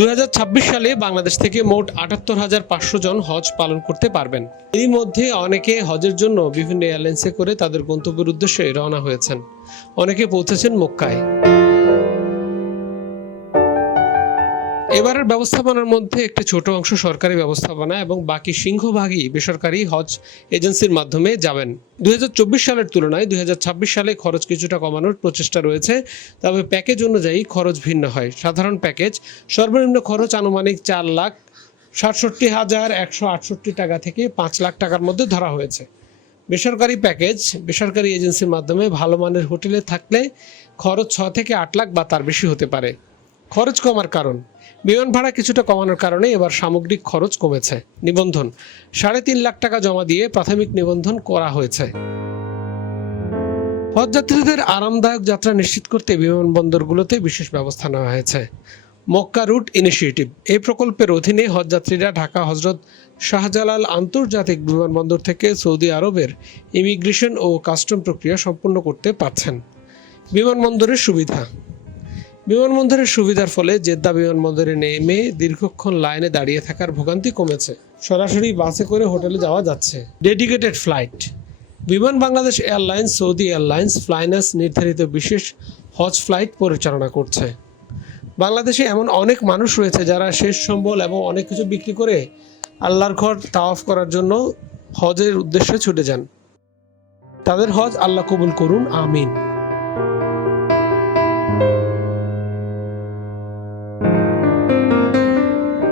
2026 সালে বাংলাদেশ থেকে মোট ৭৮,৫০০ জন হজ পালন করতে পারবেন। এরই মধ্যে অনেকে হজের জন্য বিভিন্ন এয়ারলাইন্সে করে তাদের গন্তব্যের উদ্দেশ্যে রওনা হয়েছেন। অনেকে পৌঁছেছেন মক্কায়। এবারের ব্যবস্থাপনার মধ্যে একটি ছোট অংশ সরকারি ব্যবস্থাপনা এবং বাকি সিংহভাগই বেসরকারি হজ এজেন্সির মাধ্যমে যাবেন। 2024 সালের তুলনায় 2026 সালে খরচ কিছুটা কমানোর প্রচেষ্টা রয়েছে, তবে প্যাকেজ অনুযায়ী খরচ ভিন্ন হয়। সাধারণ প্যাকেজ সর্বনিম্ন খরচ আনুমানিক 4,67,168 টাকা থেকে 5 লাখ টাকার মধ্যে ধরা হয়েছে। বেসরকারি প্যাকেজ বেসরকারি এজেন্সির মাধ্যমে ভালো মানের হোটেলে থাকলে খরচ 6 থেকে 8 লাখ বা তার বেশি হতে পারে। খরচ কমার কারণ: বিমান ভাড়া কিছুটা কমানোর কারণে এবার সামগ্রিক খরচ কমেছে। নিবন্ধন: 3.5 লাখ টাকা জমা দিয়ে প্রাথমিক নিবন্ধন করা হয়েছে। হজযাত্রীদের আরামদায়ক যাত্রা নিশ্চিত করতে বিমানবন্দরগুলোতে বিশেষ ব্যবস্থা নেওয়া হয়েছে। মক্কা রুট ইনিশিয়েটিভ এই প্রকল্পের অধীনে হজযাত্রীরা ঢাকা হজরত শাহজালাল আন্তর্জাতিক বিমানবন্দর থেকে সৌদি আরবের ইমিগ্রেশন ও কাস্টম প্রক্রিয়া সম্পন্ন করতে পারছেন। বিমানবন্দরের সুবিধা: বিমানবন্দরের সুবিধার ফলে জেদ্দা বিমানবন্দরে নেমে দীর্ঘক্ষণ লাইনে দাঁড়িয়ে থাকার ভোগান্তি কমেছে। সরাসরি বাসে করে হোটেলে যাওয়া যাচ্ছে। ডেডিকেটেড ফ্লাইট: বিমান Bangladesh airlines, Saudi airlines, flynas নির্ধারিত বিশেষ হজ ফ্লাইট পরিচালনা করছে। বাংলাদেশে এমন অনেক মানুষ রয়েছে যারা শেষ সম্বল এবং অনেক কিছু বিক্রি করে আল্লাহর ঘর তাওয়াফ করার জন্য হজের উদ্দেশ্যে ছুটে যান। তাদের হজ আল্লাহ কবুল করুন, আমিন।